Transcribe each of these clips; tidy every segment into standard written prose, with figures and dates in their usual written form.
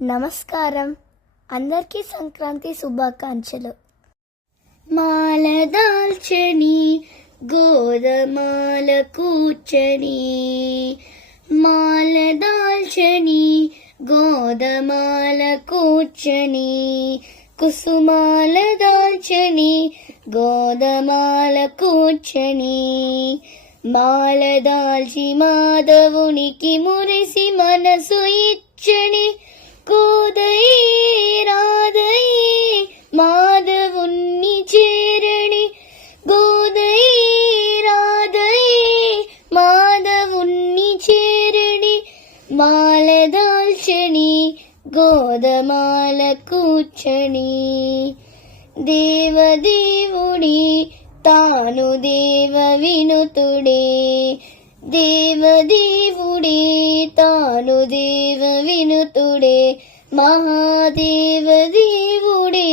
నమస్కారం. అందరికీ సంక్రాంతి శుభాకాంక్షలు. మాల దాల్చని గోదమాల కూర్చని, మాల దాల్చని గోదమాల కూర్చని, కుసుమాల దాల్చని గోదమాల కూర్చని, మాల దాల్చి మాధవునికి మురిసి మనసు ఇచ్చని, కోదై రాధై మాధవుణ్ణి చేరణి, గోదై రాధై మాధవుణ్ణి చేరణి, మాల దాల్చని గోదమాల కూర్చని. దేవదేవుడి తాను దేవ వినుతుడే, దేవదేవుడే తాను దేవ వినుతుడే, మహాదేవ దేవుడే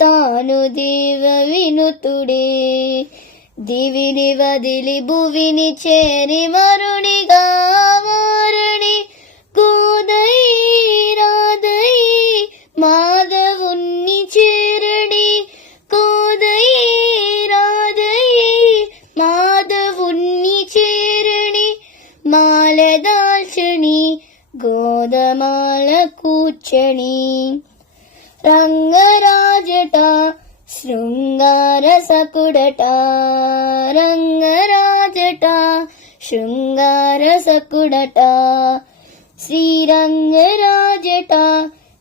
తాను దేవ వినుతుడే. దివిని వదిలి భువిని చేరి వరుణిగా మారణి, గోదై రాధై మాధవుణ్ణి చేరణి, గోదై రాధై మాధవుణ్ణి చేరణి, మాల దాల్చని గోదమాల కూర్చని. రంగరాజట శృంగార సకుడట, రంగరాజట శృంగార సకుడట, శ్రీరంగరాజట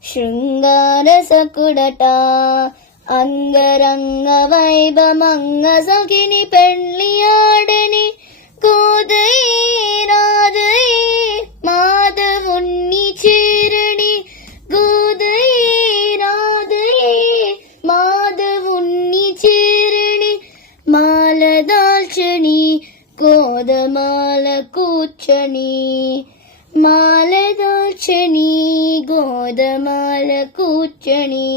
శృంగార సకుడట, అంగరంగ వైభమంగ సఖిని పెళ్లి ఆడని, గోదై రాధై మాధవుణ్ణి చేరణి, గోదై రాధై మాధవుణ్ణి చేరణి, మాల దాల్చని గోదమాల కూర్చని, మాల దాల్చని గోదమాల కూర్చని,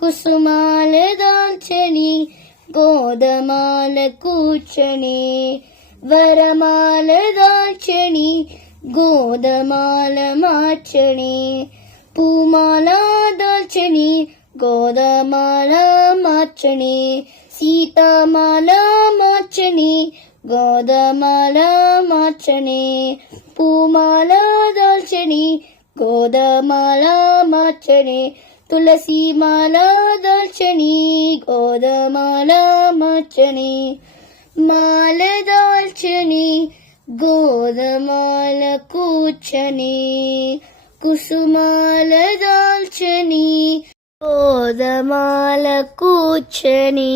కుసుమాల దాల్చని గోదమాల కూర్చని, వరమాల దాల్చని గోదమాల మార్చని, పూమాల దాల్చని గోదమాల మార్చని, సీతామాల మార్చని గోదమాల మార్చని, పూమాల దాల్చని గోదమాల మార్చని, తులసీమాల దాల్చని గోదమాల మార్చని, మాల దాల్చని గోదమాల కూర్చని, కుసుమాల దాల్చని గోదమాల కూర్చని.